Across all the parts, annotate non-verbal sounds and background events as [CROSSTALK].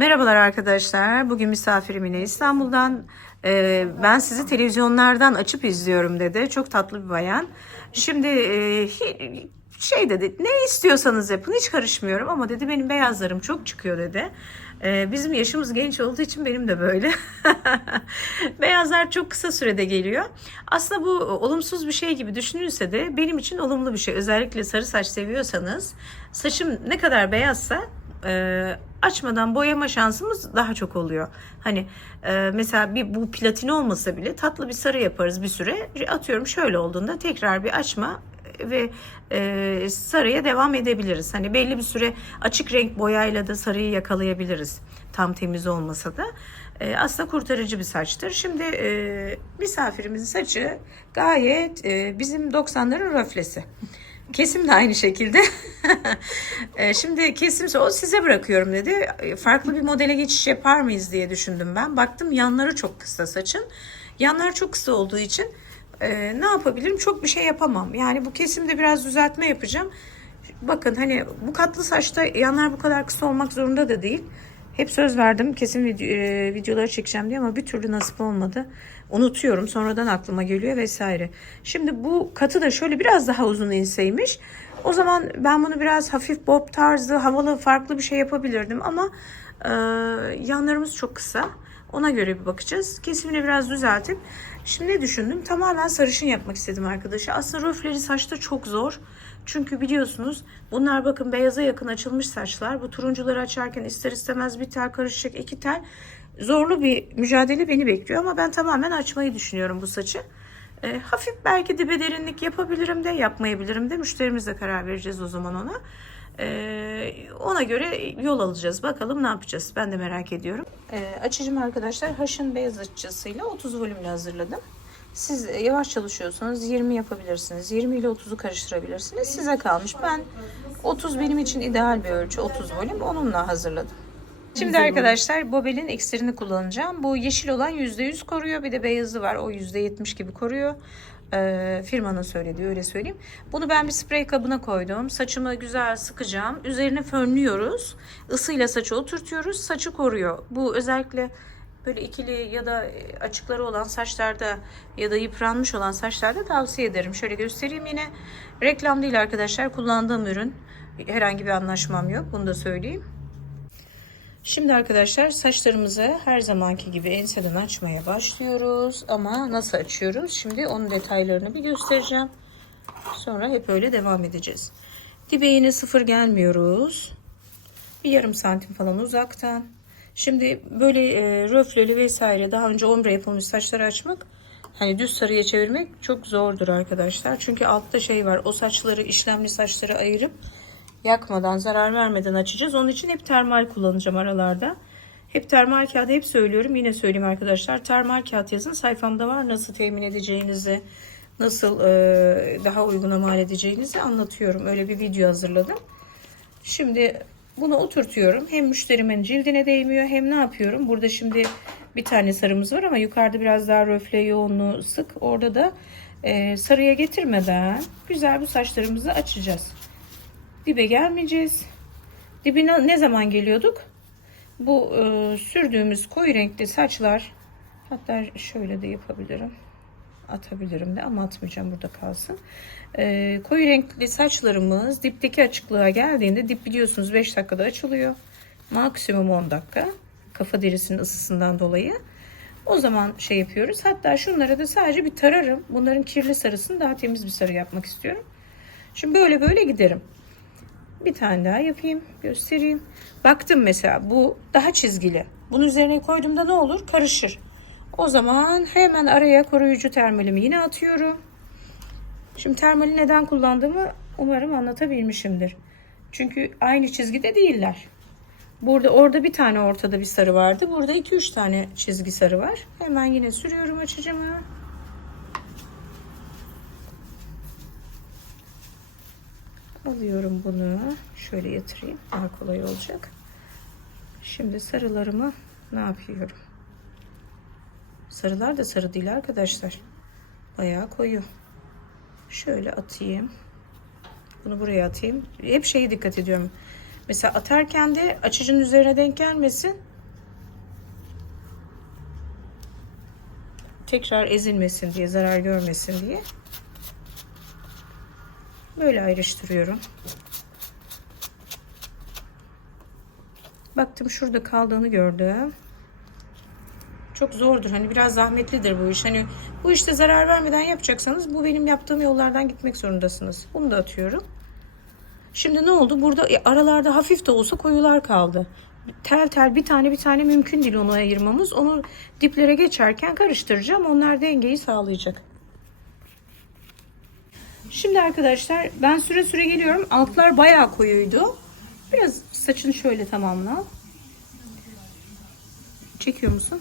Merhabalar arkadaşlar. Bugün misafirim yine İstanbul'dan. Ee, ben sizi televizyonlardan açıp izliyorum dedi. Çok tatlı bir bayan. Şimdi e, şey dedi ne istiyorsanız yapın hiç karışmıyorum ama dedi benim beyazlarım çok çıkıyor dedi. Ee, bizim yaşımız genç olduğu için benim de böyle. [LAUGHS] Beyazlar çok kısa sürede geliyor. Aslında bu olumsuz bir şey gibi düşünülse de benim için olumlu bir şey. Özellikle sarı saç seviyorsanız saçım ne kadar beyazsa e, açmadan boyama şansımız daha çok oluyor. Hani e, mesela bir bu platini olmasa bile tatlı bir sarı yaparız bir süre. Atıyorum şöyle olduğunda tekrar bir açma ve e, sarıya devam edebiliriz. Hani belli bir süre açık renk boyayla da sarıyı yakalayabiliriz. Tam temiz olmasa da. E, aslında kurtarıcı bir saçtır. Şimdi e, misafirimizin saçı gayet e, bizim 90'ların röflesi. Kesim de aynı şekilde. [LAUGHS] E, Şimdi kesimse o size bırakıyorum dedi. E, Farklı bir modele geçiş yapar mıyız diye düşündüm ben. Baktım yanları çok kısa saçın. Yanlar çok kısa olduğu için e, ne yapabilirim? Çok bir şey yapamam. Yani bu kesimde biraz düzeltme yapacağım. Bakın hani bu katlı saçta yanlar bu kadar kısa olmak zorunda da değil. Hep söz verdim kesin video, e, videoları çekeceğim diye ama bir türlü nasip olmadı. Unutuyorum sonradan aklıma geliyor vesaire. Şimdi bu katı da şöyle biraz daha uzun inseymiş. O zaman ben bunu biraz hafif bob tarzı havalı farklı bir şey yapabilirdim ama e, yanlarımız çok kısa. Ona göre bir bakacağız. Kesimini biraz düzeltip şimdi ne düşündüm? Tamamen sarışın yapmak istedim arkadaşa. Aslında röfleri saçta çok zor. Çünkü biliyorsunuz bunlar bakın beyaza yakın açılmış saçlar. Bu turuncuları açarken ister istemez bir tel karışacak iki tel. Zorlu bir mücadele beni bekliyor ama ben tamamen açmayı düşünüyorum bu saçı. E, hafif belki dibe derinlik yapabilirim de yapmayabilirim de müşterimizle karar vereceğiz o zaman ona. E, ona göre yol alacağız. Bakalım ne yapacağız. Ben de merak ediyorum. E, açıcım arkadaşlar Haş'ın beyaz açıcısıyla 30 volümle hazırladım. Siz yavaş çalışıyorsanız 20 yapabilirsiniz. 20 ile 30'u karıştırabilirsiniz. Size kalmış. Ben 30 benim için ideal bir ölçü. 30 volüm onunla hazırladım. Şimdi arkadaşlar Bobel'in iksirini kullanacağım. Bu yeşil olan %100 koruyor. Bir de beyazı var. O %70 gibi koruyor. Ee, firmanın söylediği öyle söyleyeyim. Bunu ben bir sprey kabına koydum. Saçımı güzel sıkacağım. Üzerine fönlüyoruz. Isıyla saçı oturtuyoruz. Saçı koruyor. Bu özellikle böyle ikili ya da açıkları olan saçlarda ya da yıpranmış olan saçlarda tavsiye ederim. Şöyle göstereyim yine. Reklam değil arkadaşlar. Kullandığım ürün. Herhangi bir anlaşmam yok. Bunu da söyleyeyim. Şimdi arkadaşlar saçlarımızı her zamanki gibi enseden açmaya başlıyoruz. Ama nasıl açıyoruz? Şimdi onun detaylarını bir göstereceğim. Sonra hep öyle devam edeceğiz. Dibe yine sıfır gelmiyoruz. Bir yarım santim falan uzaktan. Şimdi böyle e, röfleli vesaire daha önce ombre yapılmış saçları açmak hani düz sarıya çevirmek çok zordur arkadaşlar. Çünkü altta şey var o saçları işlemli saçları ayırıp yakmadan zarar vermeden açacağız. Onun için hep termal kullanacağım aralarda. Hep termal kağıdı hep söylüyorum. Yine söyleyeyim arkadaşlar. Termal kağıt yazın. Sayfamda var. Nasıl temin edeceğinizi, nasıl e, daha uyguna mal edeceğinizi anlatıyorum. Öyle bir video hazırladım. Şimdi bunu oturtuyorum. Hem müşterimin cildine değmiyor hem ne yapıyorum? Burada şimdi bir tane sarımız var ama yukarıda biraz daha röfle yoğunluğu sık. Orada da e, sarıya getirmeden güzel bu saçlarımızı açacağız. Dibe gelmeyeceğiz. Dibine ne zaman geliyorduk? Bu e, sürdüğümüz koyu renkli saçlar hatta şöyle de yapabilirim. Atabilirim de ama atmayacağım burada kalsın. E, koyu renkli saçlarımız dipteki açıklığa geldiğinde dip biliyorsunuz 5 dakikada açılıyor. Maksimum 10 dakika. Kafa derisinin ısısından dolayı. O zaman şey yapıyoruz. Hatta şunlara da sadece bir tararım. Bunların kirli sarısını daha temiz bir sarı yapmak istiyorum. Şimdi böyle böyle giderim. Bir tane daha yapayım, göstereyim. Baktım mesela bu daha çizgili. Bunun üzerine koyduğumda ne olur? Karışır. O zaman hemen araya koruyucu termalimi yine atıyorum. Şimdi termali neden kullandığımı umarım anlatabilmişimdir. Çünkü aynı çizgide değiller. Burada orada bir tane ortada bir sarı vardı. Burada 2-3 tane çizgi sarı var. Hemen yine sürüyorum açıcımı. Alıyorum bunu. Şöyle yatırayım. Daha kolay olacak. Şimdi sarılarımı ne yapıyorum? Sarılar da sarı değil arkadaşlar. Bayağı koyu. Şöyle atayım. Bunu buraya atayım. Hep şeye dikkat ediyorum. Mesela atarken de açıcının üzerine denk gelmesin. Tekrar ezilmesin diye, zarar görmesin diye. Böyle ayrıştırıyorum. Baktım şurada kaldığını gördüm. Çok zordur. Hani biraz zahmetlidir bu iş. Hani bu işte zarar vermeden yapacaksanız bu benim yaptığım yollardan gitmek zorundasınız. Bunu da atıyorum. Şimdi ne oldu? Burada aralarda hafif de olsa koyular kaldı. Tel tel bir tane bir tane mümkün değil onu ayırmamız. Onu diplere geçerken karıştıracağım. Onlar dengeyi sağlayacak. Şimdi arkadaşlar ben süre süre geliyorum. Altlar bayağı koyuydu. Biraz saçını şöyle tamamla. Çekiyor musun?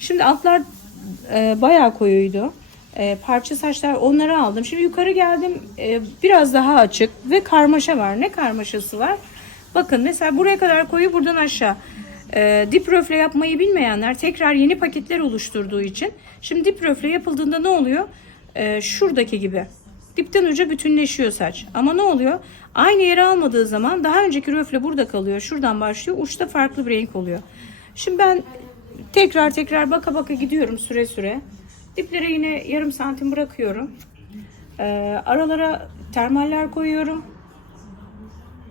Şimdi altlar e, bayağı koyuydu. E, parça saçlar onları aldım. Şimdi yukarı geldim. E, biraz daha açık ve karmaşa var. Ne karmaşası var? Bakın mesela buraya kadar koyu buradan aşağı. E, dip röfle yapmayı bilmeyenler tekrar yeni paketler oluşturduğu için. Şimdi dip röfle yapıldığında ne oluyor? E, şuradaki gibi. Dipten uca bütünleşiyor saç. Ama ne oluyor? Aynı yere almadığı zaman daha önceki röfle burada kalıyor. Şuradan başlıyor. Uçta farklı bir renk oluyor. Şimdi ben tekrar tekrar baka baka gidiyorum süre süre. Diplere yine yarım santim bırakıyorum. Ee, aralara termaller koyuyorum.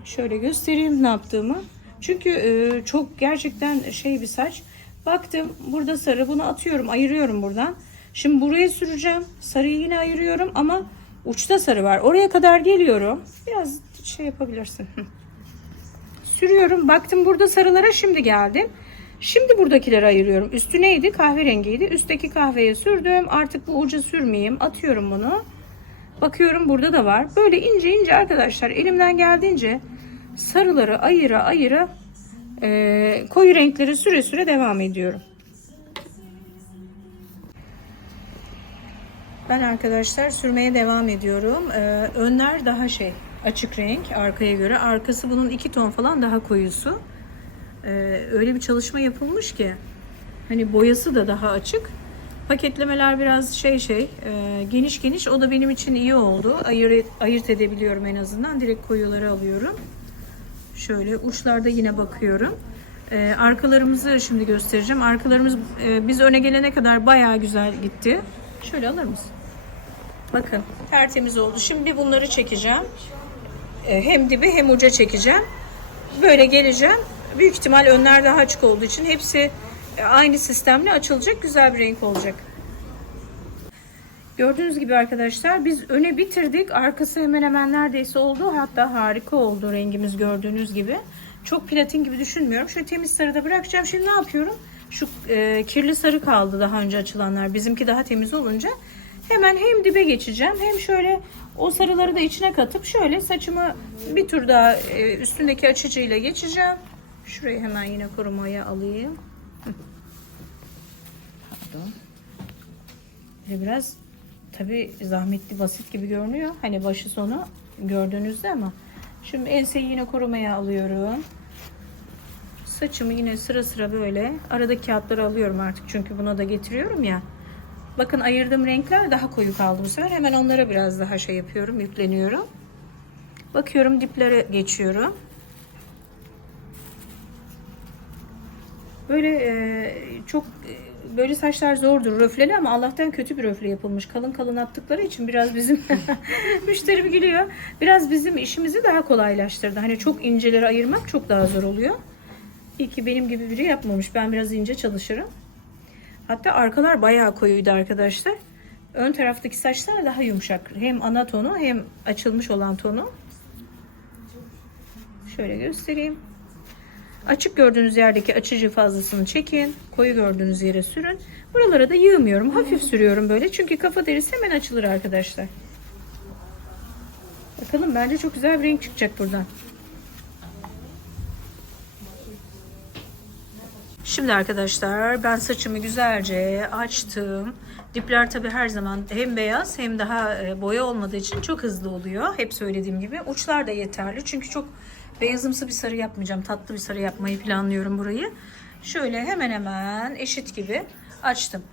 Şöyle göstereyim ne yaptığımı. Çünkü e, çok gerçekten şey bir saç. Baktım burada sarı bunu atıyorum ayırıyorum buradan. Şimdi buraya süreceğim. Sarıyı yine ayırıyorum ama uçta sarı var. Oraya kadar geliyorum. Biraz şey yapabilirsin. [LAUGHS] Sürüyorum. Baktım burada sarılara şimdi geldim. Şimdi buradakileri ayırıyorum. Üstü neydi? Kahverengiydi. Üstteki kahveye sürdüm. Artık bu ucu sürmeyeyim. Atıyorum bunu. Bakıyorum burada da var. Böyle ince ince arkadaşlar elimden geldiğince sarıları ayıra ayıra e, koyu renkleri süre süre devam ediyorum. Ben arkadaşlar sürmeye devam ediyorum. Ee, önler daha şey açık renk arkaya göre. Arkası bunun iki ton falan daha koyusu. Ee, öyle bir çalışma yapılmış ki hani boyası da daha açık. Paketlemeler biraz şey şey e, geniş geniş o da benim için iyi oldu. Ayırt, ayırt edebiliyorum en azından. Direkt koyuları alıyorum. Şöyle uçlarda yine bakıyorum. Ee, arkalarımızı şimdi göstereceğim. Arkalarımız e, biz öne gelene kadar bayağı güzel gitti. Şöyle alır mısın? Bakın tertemiz oldu. Şimdi bunları çekeceğim. Ee, hem dibi hem uca çekeceğim. Böyle geleceğim. Büyük ihtimal önler daha açık olduğu için hepsi e, aynı sistemle açılacak. Güzel bir renk olacak. Gördüğünüz gibi arkadaşlar biz öne bitirdik. Arkası hemen hemen neredeyse oldu. Hatta harika oldu rengimiz gördüğünüz gibi. Çok platin gibi düşünmüyorum. Şöyle temiz sarıda bırakacağım. Şimdi ne yapıyorum? Şu e, kirli sarı kaldı daha önce açılanlar. Bizimki daha temiz olunca. Hemen hem dibe geçeceğim hem şöyle o sarıları da içine katıp şöyle saçımı bir tur daha e, üstündeki açıcıyla geçeceğim. Şurayı hemen yine korumaya alayım. Pardon. Biraz tabi zahmetli basit gibi görünüyor. Hani başı sonu gördüğünüzde ama şimdi enseyi yine korumaya alıyorum. Saçımı yine sıra sıra böyle aradaki kağıtları alıyorum artık çünkü buna da getiriyorum ya. Bakın ayırdığım renkler daha koyu kaldı bu sefer. Hemen onlara biraz daha şey yapıyorum, yükleniyorum. Bakıyorum diplere geçiyorum. Böyle e, çok e, böyle saçlar zordur röfleli ama Allah'tan kötü bir röfle yapılmış. Kalın kalın attıkları için biraz bizim [LAUGHS] müşterim gülüyor. Biraz bizim işimizi daha kolaylaştırdı. Hani çok inceleri ayırmak çok daha zor oluyor. İyi ki benim gibi biri yapmamış. Ben biraz ince çalışırım. Hatta arkalar bayağı koyuydu arkadaşlar. Ön taraftaki saçlar daha yumuşak. Hem ana tonu hem açılmış olan tonu. Şöyle göstereyim. Açık gördüğünüz yerdeki açıcı fazlasını çekin. Koyu gördüğünüz yere sürün. Buralara da yığmıyorum. Hafif sürüyorum böyle. Çünkü kafa derisi hemen açılır arkadaşlar. Bakalım bence çok güzel bir renk çıkacak buradan. Şimdi arkadaşlar ben saçımı güzelce açtım. Dipler tabi her zaman hem beyaz hem daha e, boya olmadığı için çok hızlı oluyor. Hep söylediğim gibi. Uçlar da yeterli. Çünkü çok beyazımsı bir sarı yapmayacağım. Tatlı bir sarı yapmayı planlıyorum burayı. Şöyle hemen hemen eşit gibi açtım.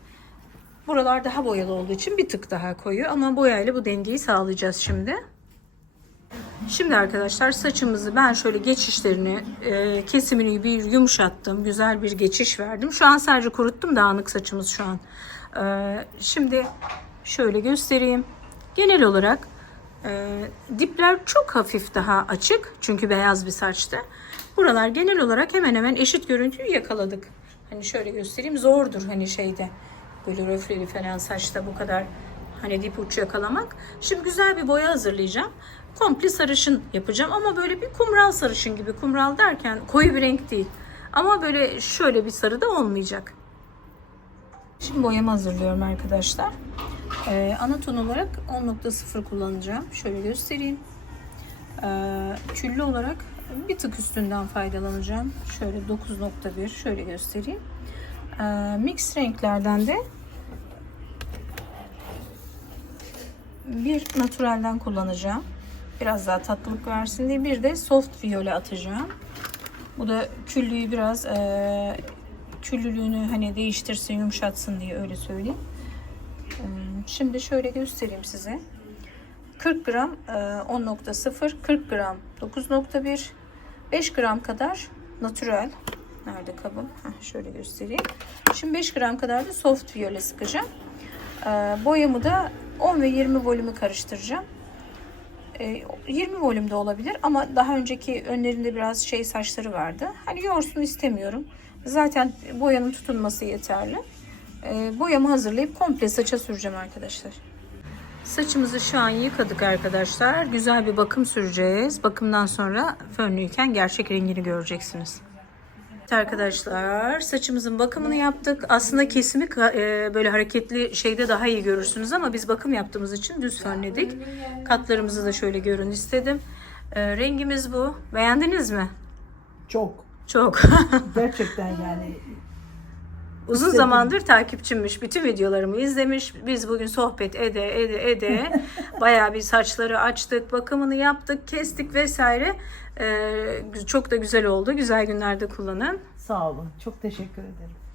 Buralar daha boyalı olduğu için bir tık daha koyu ama boyayla bu dengeyi sağlayacağız şimdi. Şimdi arkadaşlar saçımızı ben şöyle geçişlerini e, kesimini bir yumuşattım. Güzel bir geçiş verdim. Şu an sadece kuruttum dağınık saçımız şu an Ee, şimdi şöyle göstereyim. Genel olarak e, dipler çok hafif daha açık. Çünkü beyaz bir saçtı. Buralar genel olarak hemen hemen eşit görüntüyü yakaladık. Hani şöyle göstereyim. Zordur hani şeyde böyle röfleli falan saçta bu kadar hani dip uç yakalamak. Şimdi güzel bir boya hazırlayacağım. Komple sarışın yapacağım ama böyle bir kumral sarışın gibi. Kumral derken koyu bir renk değil. Ama böyle şöyle bir sarı da olmayacak. Şimdi boyamı hazırlıyorum arkadaşlar. Ee, ana ton olarak 10.0 kullanacağım. Şöyle göstereyim. Ee, küllü olarak bir tık üstünden faydalanacağım. Şöyle 9.1 şöyle göstereyim. Ee, mix renklerden de bir naturalden kullanacağım. Biraz daha tatlılık versin diye bir de soft viyole atacağım. Bu da küllüyü biraz e, küllülüğünü hani değiştirsin, yumuşatsın diye öyle söyleyeyim. E, Şimdi şöyle göstereyim size. 40 gram e, 10.0, 40 gram 9.1, 5 gram kadar natural. Nerede kabım? Heh, şöyle göstereyim. Şimdi 5 gram kadar da soft viyole sıkacağım. E, boyamı da 10 ve 20 volümü karıştıracağım. E, 20 volümde olabilir ama daha önceki önlerinde biraz şey saçları vardı. Hani yorsun istemiyorum. Zaten boyanın tutunması yeterli. E, boyamı hazırlayıp komple saça süreceğim arkadaşlar. Saçımızı şu an yıkadık arkadaşlar. Güzel bir bakım süreceğiz. Bakımdan sonra fönlüyken gerçek rengini göreceksiniz. Evet arkadaşlar saçımızın bakımını yaptık. Aslında kesimi e, böyle hareketli şeyde daha iyi görürsünüz ama biz bakım yaptığımız için düz fönledik. Katlarımızı da şöyle görün istedim. E, rengimiz bu. Beğendiniz mi? Çok. Çok. Gerçekten yani. [LAUGHS] Uzun zamandır takipçimmiş. Bütün videolarımı izlemiş. Biz bugün sohbet ede ede ede [LAUGHS] bayağı bir saçları açtık, bakımını yaptık, kestik vesaire. Ee, çok da güzel oldu. Güzel günlerde kullanın. Sağ olun. Çok teşekkür ederim.